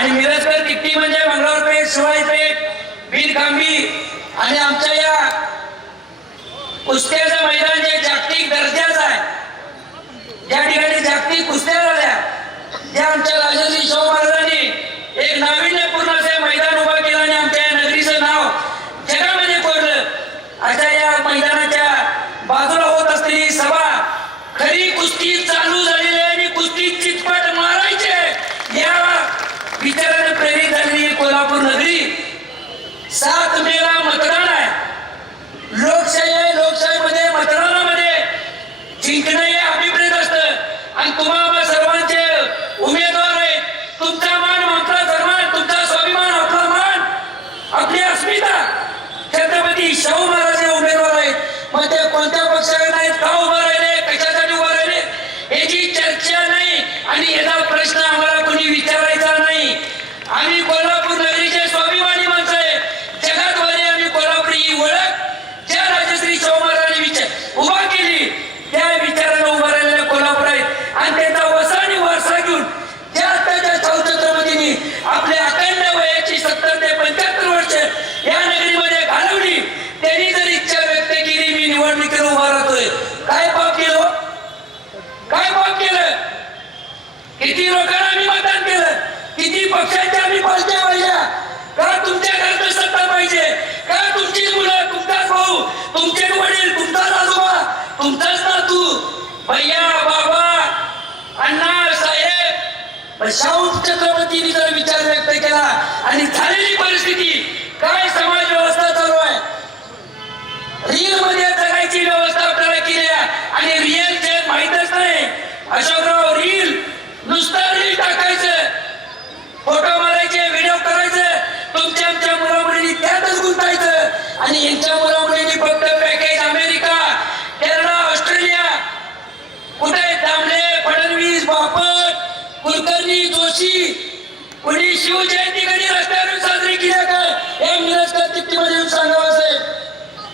आणि मिरजकर किट्टी म्हणजे मंगळवार पेठ शिवाई पेठ बीर खांबी आणि आमच्या या कुस्त्याचं मैदान जे जागतिक दर्जाचं आहे या ठिकाणी सात मेला मतदान निवडणुकीला उभा राहतोय. काय पाप केलं? काय पाप केलं? किती लोकांना आम्ही मतदान केलं? किती पक्षांच्या आम्ही पलट्या पाहिल्या का तुमच्या घरात सत्ता पाहिजे? का तुमची मुलं तुमचाच भाऊ तुमचे वडील तुमचाच आजोबा तुमचाच नातू? भैया बाबा अण्णा साहेब. शाहू छत्रपतीने जर विचार व्यक्त केला आणि झालेली परिस्थिती आणि यांच्या मुलामुळे फक्त पॅकेज अमेरिका केरळा ऑस्ट्रेलिया कुठे तांबडे फडणवीस बापट कुलकर्णी जोशी कुणी शिवजयंती कधी रस्त्यावरून साजरी केल्या का हे मिरज तिथीमध्ये येऊन सांगावं असेल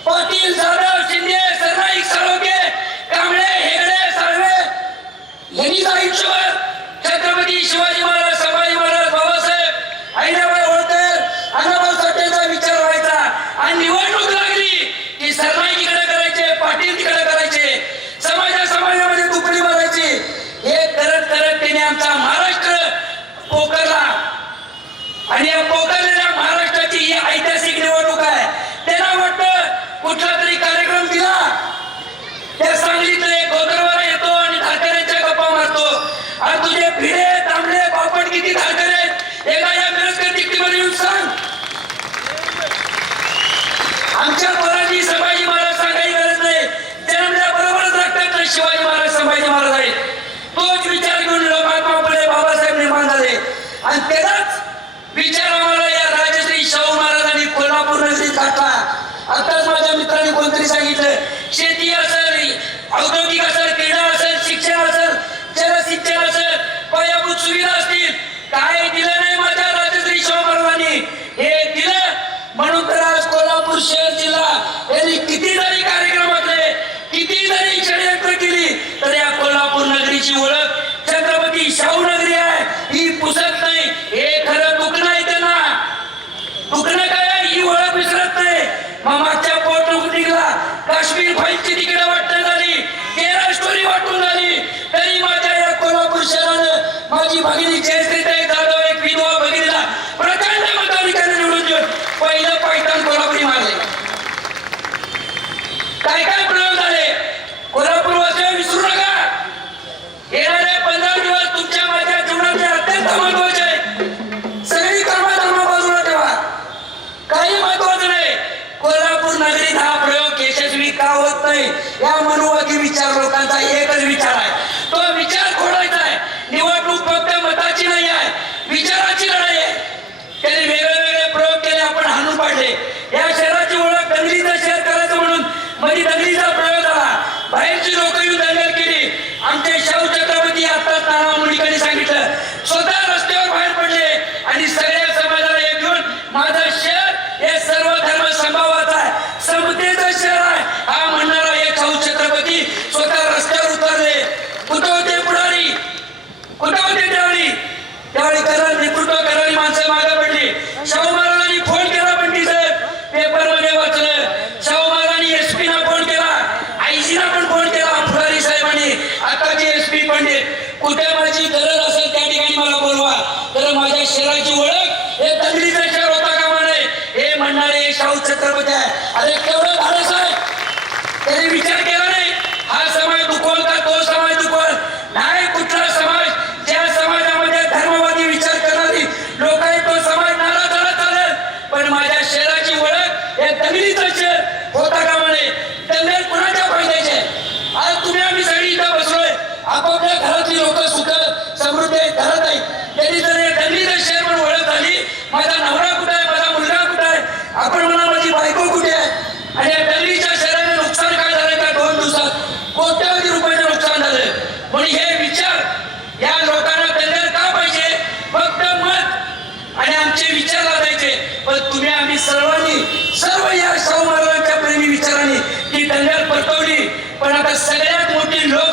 पाटील जाधव शिंदे सर मामाच्या पोटणूक निघला. काश्मीर फाईलची तिकीट वाटून झाली. केरळ स्टोरी वाटून झाली ያምኑ ወጊ ቢቻሉ ካንታዬ शिराची ओळख हे दगडीचा शहर होता का म्हणे? हे म्हणणारे शाहू छत्रपती आहे. अरे केवढं झालं साहेब. त्याने विचार तुम्ही आम्ही सर्वांनी सर्व या शाहू महाराजांच्या प्रेमी विचारांनी ती दंगल परतवली. पण आता सगळ्यात मोठी लोक